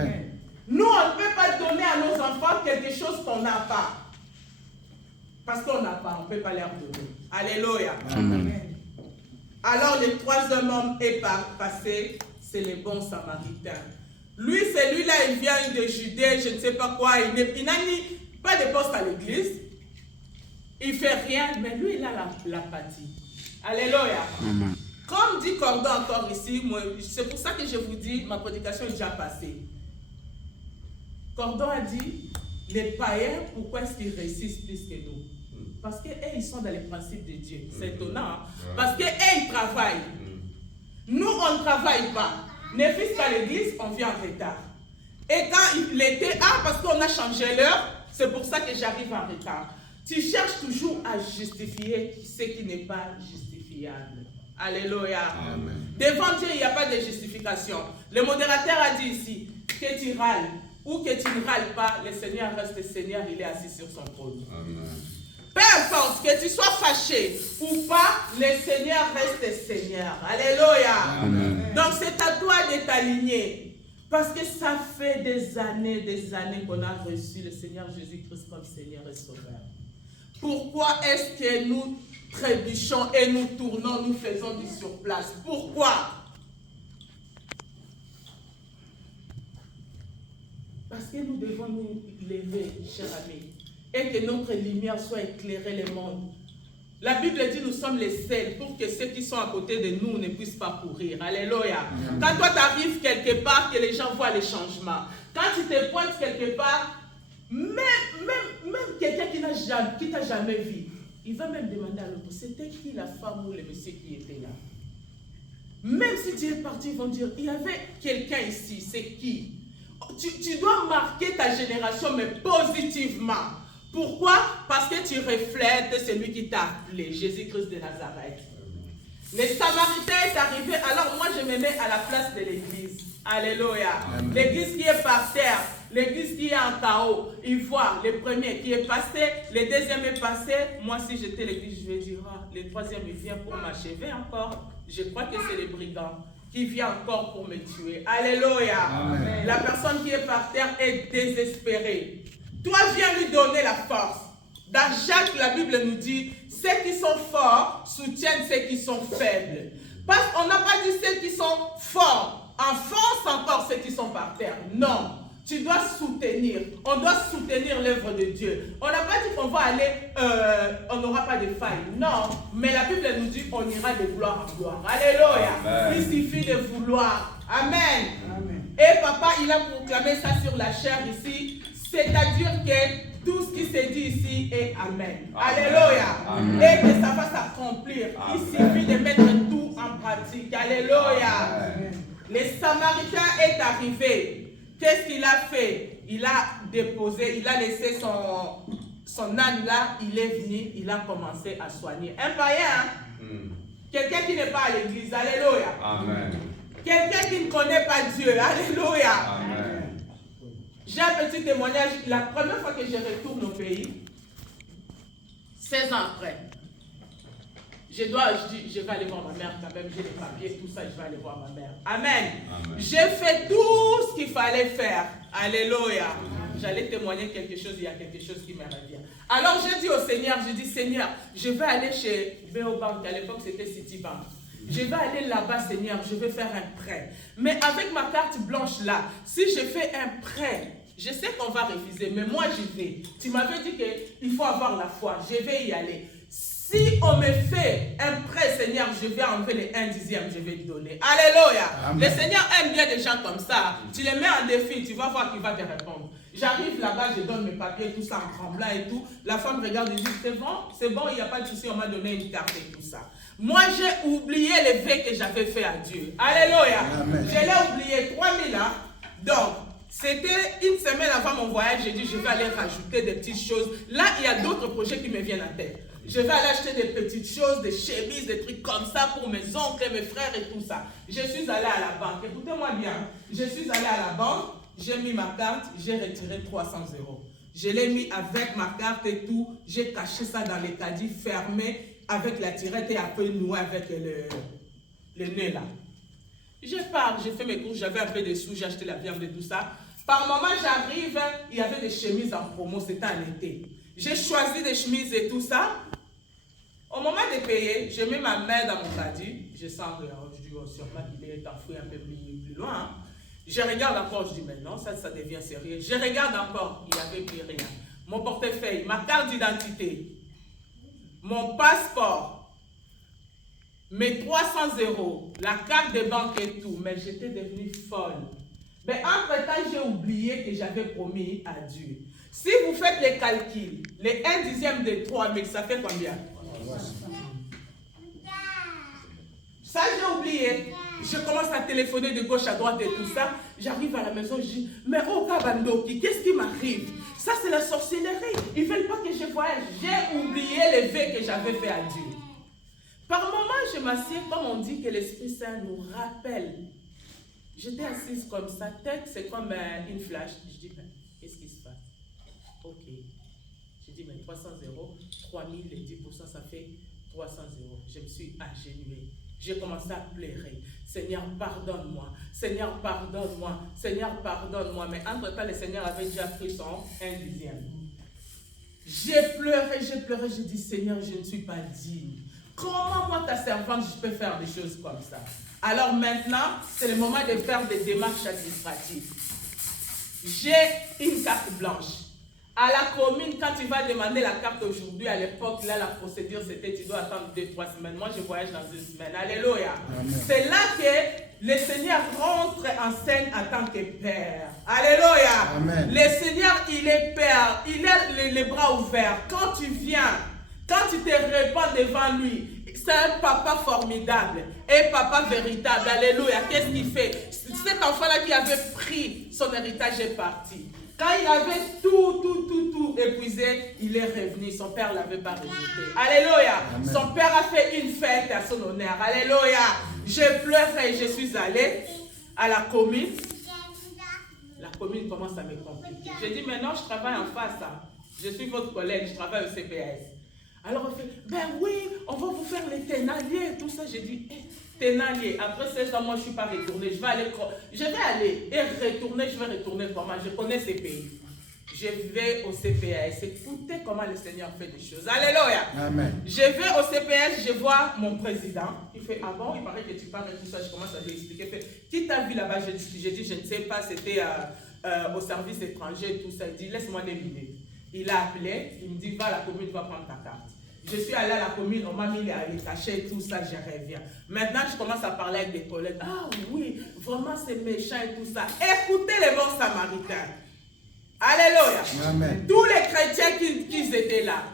Amen. Nous, on ne peut pas donner à nos enfants quelque chose qu'on n'a pas. Parce qu'on n'a pas, on ne peut pas leur donner. Alléluia. Amen. Alors le troisième homme est passé, c'est le bon samaritain. Lui, celui-là, il vient de Judée, je ne sais pas quoi, il n'a pas de poste à l'église, il ne fait rien, mais lui, il a l'apathie. Alléluia. Amen. Comme dit Cordon encore ici, c'est pour ça que je vous dis, ma prédication est déjà passée. Cordon a dit, les païens, pourquoi est-ce qu'ils réussissent plus que nous? Parce qu'eux, ils sont dans les principes de Dieu. C'est étonnant. Hein? Parce qu'eux, ils travaillent. Nous, on ne travaille pas. Ne fût-ce qu'à l'église, on vient en retard. Et quand il était, parce qu'on a changé l'heure, c'est pour ça que j'arrive en retard. Tu cherches toujours à justifier ce qui n'est pas justifiable. Alléluia. Amen. Devant Dieu, il n'y a pas de justification. Le modérateur a dit ici, que tu râles ou que tu ne râles pas, le Seigneur reste Seigneur, il est assis sur son trône. Amen. Peu importe que tu sois fâché ou pas, le Seigneur reste Seigneur. Alléluia. Amen. Donc c'est à toi de t'aligner. Parce que ça fait des années qu'on a reçu le Seigneur Jésus-Christ comme Seigneur et Sauveur. Pourquoi est-ce que nous trébuchons et nous tournons, nous faisons du surplace? Pourquoi? Parce que nous devons nous lever, cher ami, et que notre lumière soit éclairée le monde. La Bible dit nous sommes les sels pour que ceux qui sont à côté de nous ne puissent pas courir. Alléluia. Quand toi tu arrives quelque part, que les gens voient les changements. Quand tu te pointes quelque part, même quelqu'un qui t'a jamais vu, il va même demander à l'autre, c'était qui la femme ou le monsieur qui était là? Même si tu es parti, ils vont dire, il y avait quelqu'un ici, c'est qui? Tu dois marquer ta génération, mais positivement. Pourquoi? Parce que tu reflètes celui qui t'a appelé, Jésus-Christ de Nazareth. Les Samaritains est arrivé, alors moi je me mets à la place de l'église. Alléluia. L'église qui est par terre, l'église qui est en chaos, il voit le premier qui est passé, le deuxième est passé. Moi si j'étais l'église, je vais dire, le troisième il vient pour m'achever encore. Je crois que c'est les brigands qui vient encore pour me tuer. Alléluia. Amen. La personne qui est par terre est désespérée. Toi, viens lui donner la force. Dans Jacques, la Bible nous dit, ceux qui sont forts soutiennent ceux qui sont faibles. Parce qu'on n'a pas dit ceux qui sont forts, enfonce encore ceux qui sont par terre. Non. Tu dois soutenir. On doit soutenir l'œuvre de Dieu. On n'a pas dit qu'on va aller, on n'aura pas de failles. Non. Mais la Bible nous dit qu'on ira de gloire en gloire. Alléluia. Amen. Il suffit de vouloir. Amen. Amen. Et papa, il a proclamé ça sur la chair ici. C'est-à-dire que tout ce qui s'est dit ici est Amen. Alléluia. Amen. Et que ça va s'accomplir. Il suffit de mettre tout en pratique. Alléluia. Amen. Le Samaritain est arrivé. Qu'est-ce qu'il a fait? Il a déposé, il a laissé son âne là, il est venu, il a commencé à soigner. Un païen, quelqu'un qui n'est pas à l'église, alléluia. Amen. Quelqu'un qui ne connaît pas Dieu, alléluia. Amen. J'ai un petit témoignage. La première fois que je retourne au pays, 16 ans après, je vais aller voir ma mère quand même, j'ai les papiers, tout ça, je vais aller voir ma mère. Amen. Amen. J'ai fait tout ce qu'il fallait faire. Alléluia. J'allais témoigner quelque chose, il y a quelque chose qui me revient. Alors j'ai dit au Seigneur, Seigneur, je vais aller chez Beobank, à l'époque c'était Citibank. Je vais aller là-bas, Seigneur, je vais faire un prêt. Mais avec ma carte blanche là, si je fais un prêt, je sais qu'on va refuser, mais moi j'y vais. Tu m'avais dit qu'il faut avoir la foi, je vais y aller. Si on me fait un prêt, Seigneur, je vais enlever les 1/10, je vais te donner. Alléluia. Amen. Le Seigneur aime bien des gens comme ça. Tu les mets en défi, tu vas voir qu'il va te répondre. J'arrive là-bas, je donne mes papiers, tout ça en tremblant et tout. La femme regarde et dit, c'est bon, il n'y a pas de souci, on m'a donné une carte et tout ça. Moi, j'ai oublié les vœux que j'avais fait à Dieu. Alléluia. Amen. Je l'ai oublié 3000 ans. Donc, c'était une semaine avant mon voyage, j'ai dit, je vais aller rajouter des petites choses. Là, il y a d'autres projets qui me viennent en tête. Je vais aller acheter des petites choses, des chemises, des trucs comme ça pour mes oncles et mes frères et tout ça. Je suis allé à la banque. Écoutez-moi bien. Je suis allé à la banque, j'ai mis ma carte, j'ai retiré 300 €. Je l'ai mis avec ma carte et tout. J'ai caché ça dans les caddies fermés avec la tirette et un peu noué avec le nez là. Je pars, j'ai fait mes courses, j'avais un peu de sous, j'ai acheté la viande et tout ça. Par moment, j'arrive, il y avait des chemises en promo, c'était en été. J'ai choisi des chemises et tout ça. Au moment de payer, je mets ma main dans mon caddie. Je sens que je dis, oh, sûrement qu'il est enfoui un peu plus loin. Hein. Je regarde encore, je dis, mais non, ça devient sérieux. Je regarde encore, il n'y avait plus rien. Mon portefeuille, ma carte d'identité, mon passeport, mes 300 €, la carte de banque et tout, mais j'étais devenue folle. Mais entre-temps, j'ai oublié que j'avais promis à Dieu. Si vous faites les calculs, les 1/10 de 3000, ça fait combien? Ça, j'ai oublié. Je commence à téléphoner de gauche à droite et tout ça. J'arrive à la maison, je dis, mais oh Kabandoki, qu'est-ce qui m'arrive? Ça, c'est la sorcellerie. Ils ne veulent pas que je voyage. J'ai oublié les vœux que j'avais fait à Dieu. Par moments, je m'assieds, comme on dit que l'Esprit Saint nous rappelle. J'étais assise comme ça, tête, c'est comme une flash. Je dis, mais qu'est-ce qui se passe? Ok. Je dis, mais 300 €, 3000, les 10%, ça fait 300 €. Je me suis agenouillée. J'ai commencé à pleurer. Seigneur, pardonne-moi. Seigneur, pardonne-moi. Seigneur, pardonne-moi. Mais entre-temps, le Seigneur avait déjà pris son 1/10. J'ai pleuré. J'ai dit, Seigneur, je ne suis pas digne. Comment moi, ta servante, je peux faire des choses comme ça? Alors maintenant, c'est le moment de faire des démarches administratives. J'ai une carte blanche. À la commune, quand tu vas demander la carte aujourd'hui, à l'époque, là, la procédure, c'était tu dois attendre 2-3 semaines. Moi, je voyage dans 1 semaine. Alléluia. C'est là que le Seigneur rentre en scène en tant que Père. Alléluia. Amen. Le Seigneur, il est Père. Il a les bras ouverts. Quand tu viens, quand tu te répands devant lui, c'est un papa formidable, un papa véritable. Alléluia. Qu'est-ce qu'il fait? Cet enfant-là qui avait pris son héritage est parti. Quand il avait tout épuisé, il est revenu. Son père ne l'avait pas rejeté. Alléluia. Amen. Son père a fait une fête à son honneur. Alléluia. J'ai pleuré, je suis allée à la commune. La commune commence à me compliquer. J'ai dit, maintenant je travaille en face. Hein. Je suis votre collègue, je travaille au CPS. Alors on fait, ben oui, on va vous faire les ténaliers, tout ça. J'ai dit, ténaliers. Après 16 ans, moi je ne suis pas retournée. Je vais aller et retourner, je vais retourner comment? Je connais ces pays. Je vais au CPS. Écoutez comment le Seigneur fait des choses. Alléluia. Amen. Je vais au CPS, je vois mon président. Il fait, ah bon, il paraît que tu parles et tout ça. Je commence à lui expliquer. Il fait, qui t'a vu là-bas? Je dis, je ne sais pas, c'était au service étranger, tout ça. Il dit, laisse-moi 2 minutes. Il a appelé, il me dit, va à la commune, va prendre ta carte. Je suis allé à la commune, on m'a mis les cachets et tout ça, je reviens. Maintenant, je commence à parler avec des collègues. Ah oui, vraiment c'est méchant et tout ça. Écoutez les bons samaritains. Alléluia. Amen. Tous les chrétiens qui étaient là,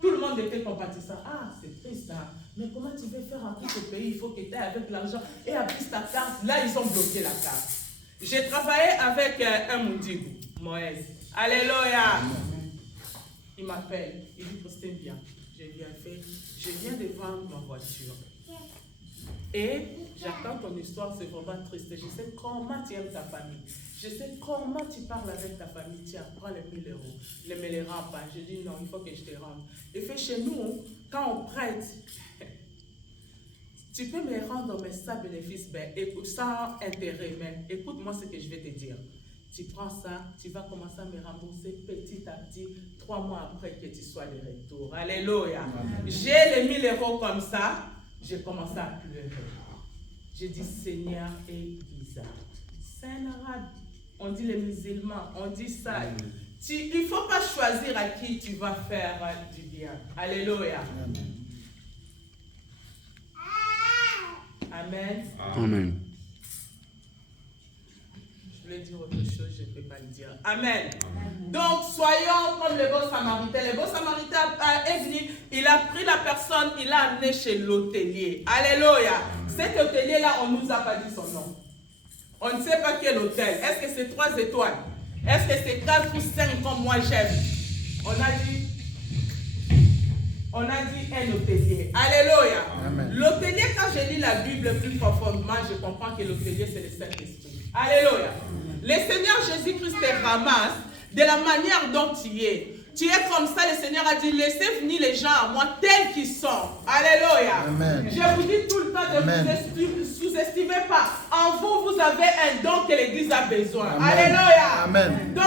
tout le monde était compatissant. Ah, c'est triste, hein. Mais comment tu veux faire en tout ce pays? Il faut que tu aies avec l'argent et appuie ta carte. Là, ils ont bloqué la carte. J'ai travaillé avec un Moundigou, Moïse. Alléluia. Il m'appelle, il dit, c'est bien. J'ai bien fait, je viens de vendre ma voiture. Et j'attends ton histoire, c'est vraiment triste. Je sais comment tu aimes ta famille. Je sais comment tu parles avec ta famille. Tiens, prends les 1000 €. Ne me les rends pas. Je dis non, il faut que je te rende. Et fait chez nous, quand on prête, tu peux me rendre mais sans bénéfice, ben, écoute, sans intérêt, mais écoute-moi ce que je vais te dire. Tu prends ça, tu vas commencer à me rembourser petit à petit, 3 mois après que tu sois de retour. Alléluia. J'ai les 1000 € comme ça, j'ai commencé à pleurer. J'ai dit, Seigneur est bizarre. C'est un arabe. On dit les musulmans, on dit ça. Il ne faut pas choisir à qui tu vas faire du bien. Alléluia. Amen. Amen. Je voulais dire autre chose, je ne peux pas le dire. Amen. Amen. Donc, soyons comme les bons samaritains. Le bon samaritain est venu, il a pris la personne, il l'a amené chez l'hôtelier. Alléluia. Cet hôtelier-là, on ne nous a pas dit son nom. On ne sait pas quel hôtel. Est-ce que c'est 3 étoiles? Est-ce que c'est 4 ou 5 comme moi j'aime? On a dit un hôtelier. Alléluia. L'hôtelier, quand je lis la Bible plus profondément, je comprends que l'hôtelier, c'est le Saint-Esprit. Alléluia. Le Seigneur Jésus-Christ te ramasse de la manière dont tu es. Tu es comme ça, le Seigneur a dit, laissez venir les gens à moi tels qu'ils sont. Alléluia. Amen. Je vous dis tout le temps, ne vous sous-estimez pas. En vous, vous avez un don que l'Église a besoin. Amen. Alléluia. Amen. Donc,